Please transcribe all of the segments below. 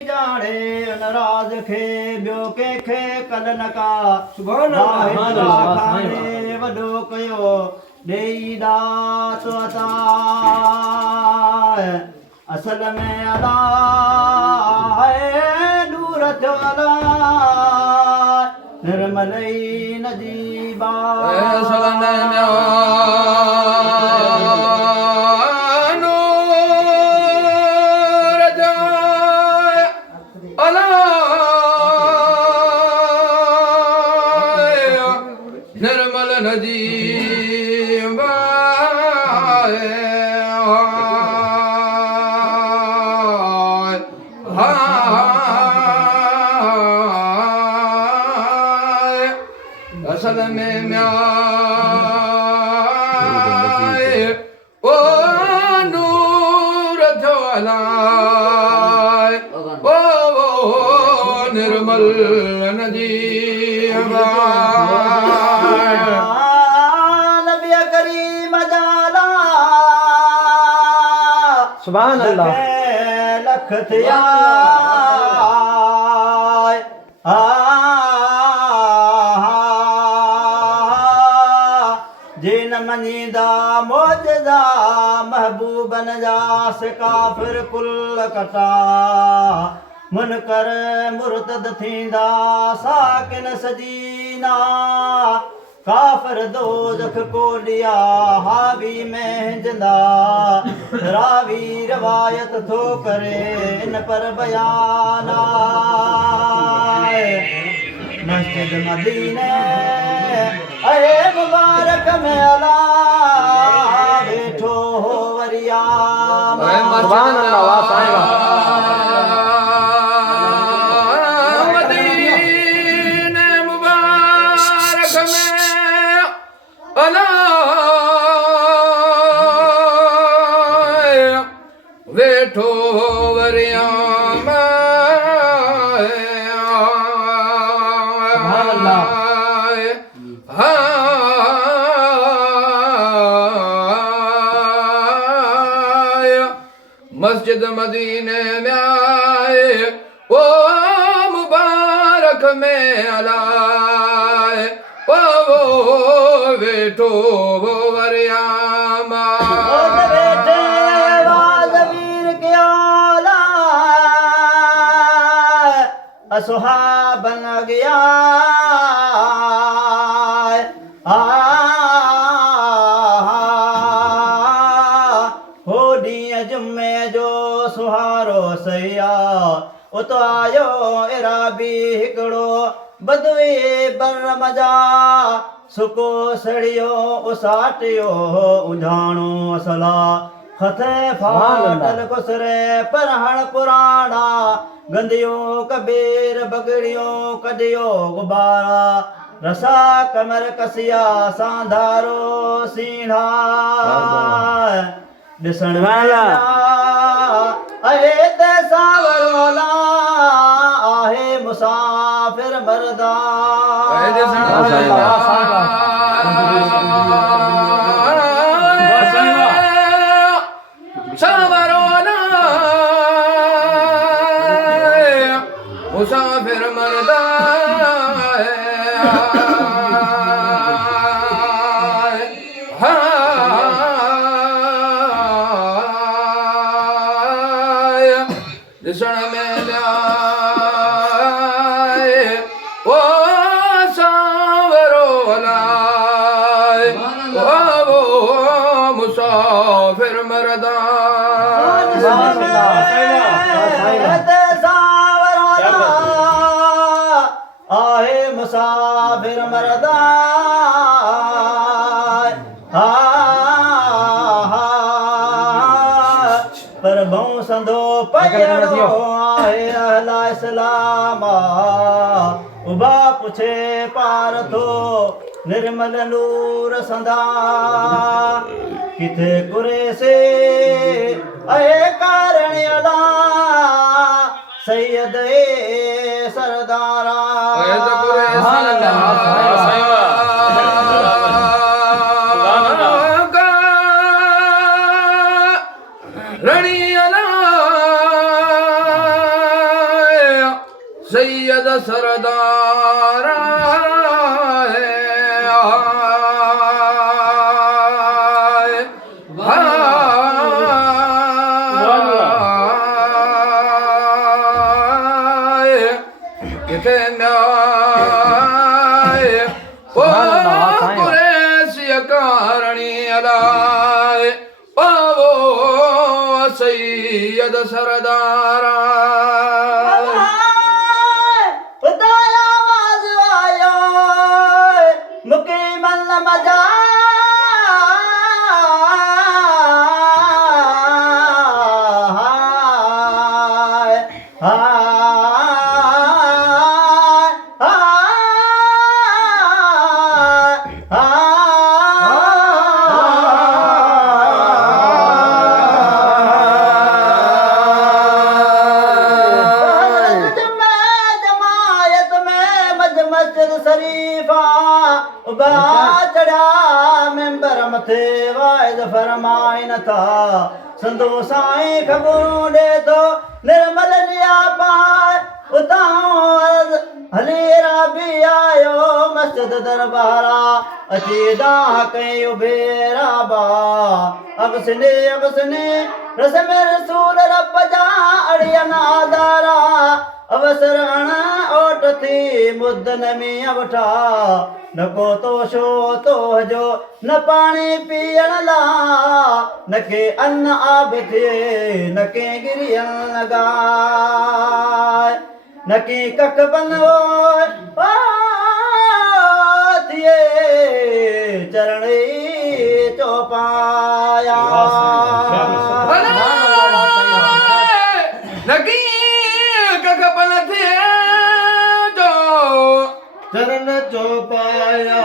जाने नाराज खे बियो कंहिंखे कल न का सुभान अल्लाह खाने वॾो कयो ॾेई दात अता असल में अल्लाह है नूर थियो अल्लाह निर्मल ई नजीबा असल में निर्मल नजीबा असल में ओ नूर ज्वाला ओ निर्मल नजीबा सुभान अल्लाह लख थिया जिन मनीदा मौजदा महबूबन जा काफिर कुल कटा मुनकर मुर्तद थींदा साकिन सजीना काफर दोज़ख कोलिया हावी में जिंदा रावी रवायत थो करे इन पर बयाना मस्जिद मदीने अहे मुबारक में अला बैठो हो वरिया सुभान अल्लाह वाह साहिबा वेठो वरियाम मस्जिद मदीने में आए ओ मुबारक में अलाए ओ वेठो वरियाम सुहाबन गया हो ॾींहुं जुमे जो सुहारो सैया उतो आयो इराबी हिकिड़ो बदवी बर मजा सुको सड़ियो उसाटियो उझाणो असला खते फाटल कुसरे परहण पुराणा गंदियो कबीर बगड़ियो कदियो गुबारा रसा कमर कसिया सांधारो सीढ़ा ॾिसण वाला अहे ते सावरोला आहे मुसाफिर मरदा मुसाफिर मरदा दिसण में ओ सांवरो लाए ओ मुसाफिर मरदा आहे मुसाफिर मरदा पर बहु संदो पयड़ो आहे अहला इस्लाम उबा पुछे पार थो निर्मल नूर संदा किथे गुरे से आहे कारण अला सैयद सरदारा रणी अला सैयद सरदार सैयद सरदारा उदाया आवाज आयो मुकीमन मजा चढ़ा मेंबर मथे वायद फरमाए न था संदो साईं खबरों दे तो निर्मल लिया पाए उताऊं हलीरा भी आयो मस्जिद दरबारा अचीदा कई उबेरा बा अगसने रस्म रसूल रब जा अड़ियन आदारा अवसर अण ओट थी मुद्दन में अवठा न को तो शो तो जो न पानी पियण ला न के अन्न आब थिए न के गिरियन लगाए न के कक बनवो थिए चरणी चौपाया चरण चौपाया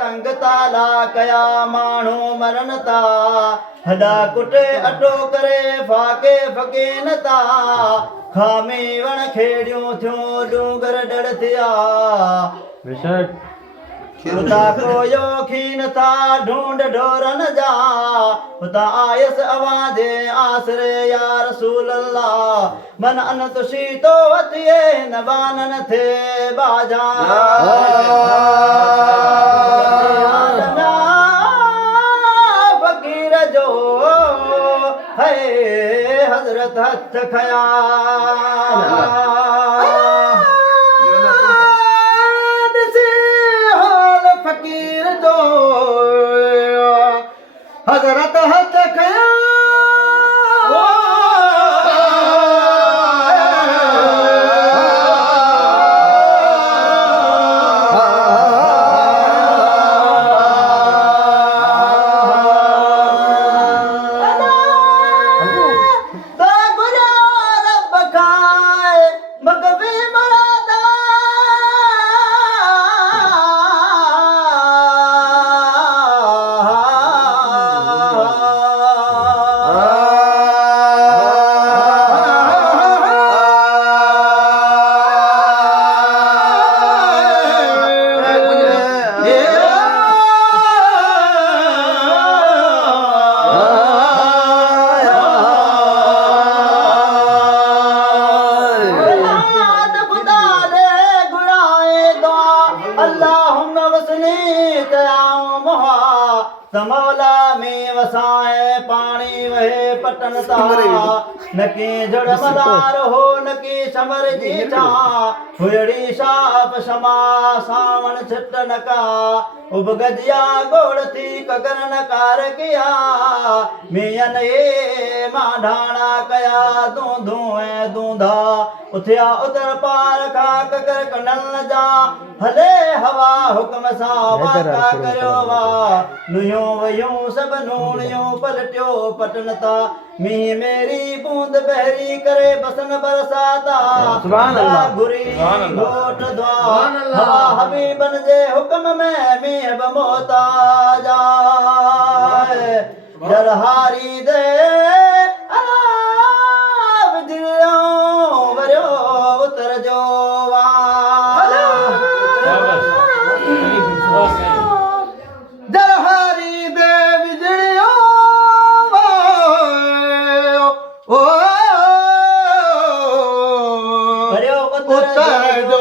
तंग ताला कया माण्हू मरन था हॾा कुटे अटो करे फाके फकीन था खामी वण खेड़ियूं थियूं डूंगर डड़ थिया उता कोयो खीन था ढूंढ ढोरन जा उता आयस आवाजे आसरे या रसूल अल्लाह मन अन तुशी तो वतिए नबानन थे बाजा फकीर जो है हजरत हथ खया फकीर जो हजरत हथ खया मौला में वसाए पानी वहे पटन ता नकी जड़ मदार हो नकी समर जी छा हुयड़ी शाप क्षमा सावण छिट नका उब गजिया गोड़ थी कगर नकार किया मियन ये माढाणा कया दूंधू ऐ दूंधा उथिया उतर पार खाक कर कनल न जा हले हवा हुक्म सा वाका करियो वा नुयो वयो सब नूणियो पलटियो पटनता मी मेरी बूंद बहरी करे बसन बरसाता सुभान अल्लाह। गुरी घोट द्वा हवा हमी बन जे हुक्म में मी अब मोहताजा जरहारी दे आब दिलो वरो उतर जो वा जरहारी दे बिजड़ियो ओ वरो उतर जो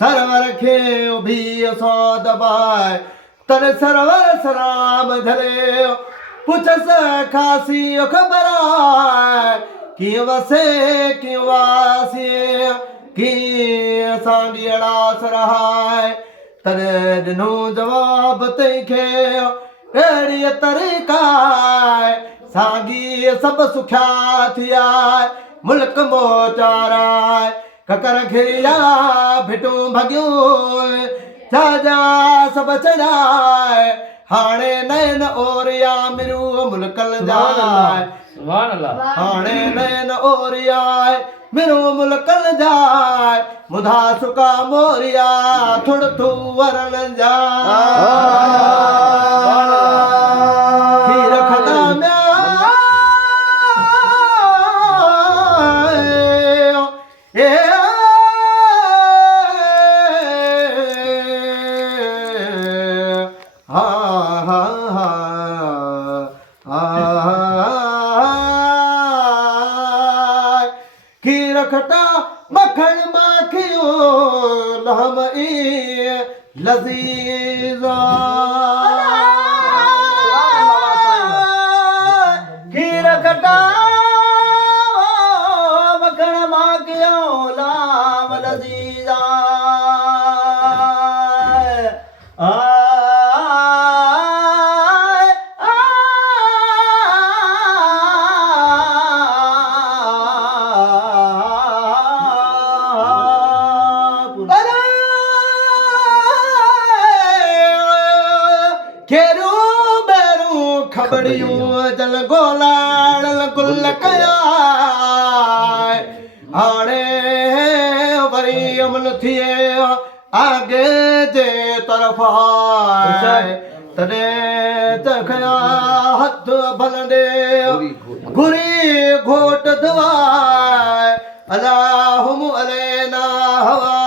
सरवर खे भी सो दबाए तर सरवर सलाम धरे पुछस खासी खबर आए कि वसे कि वासी कि सांडियड़ा सरहाय तर दिनो जवाब तैखे एड़ी तरीका सागी सब सुख्या थिया मुल्क मोचाराय ककर खिया भिटू भगियो जाजा सब चढ़ाए हाणे नैन ओरिया मिरू मुल्कल जाए सुभान अल्लाह। हाणे नैन ओरिया मिरू मुल्कल जाए मुधा सुका मोरिया थुड़ थू वरल जाए खीर खदा म्या खीर खटा मखण माखियो लहम लजीजा खीर खटा मखण माखियो लहम लजीजा खबड़ियों जल गोलाड़ल गुल कया हाणे वरी अमन थिए आगे जे तरफ तने तखया हथ भलंदे गुरी घोट दवाए अलाहुम अलैना हवा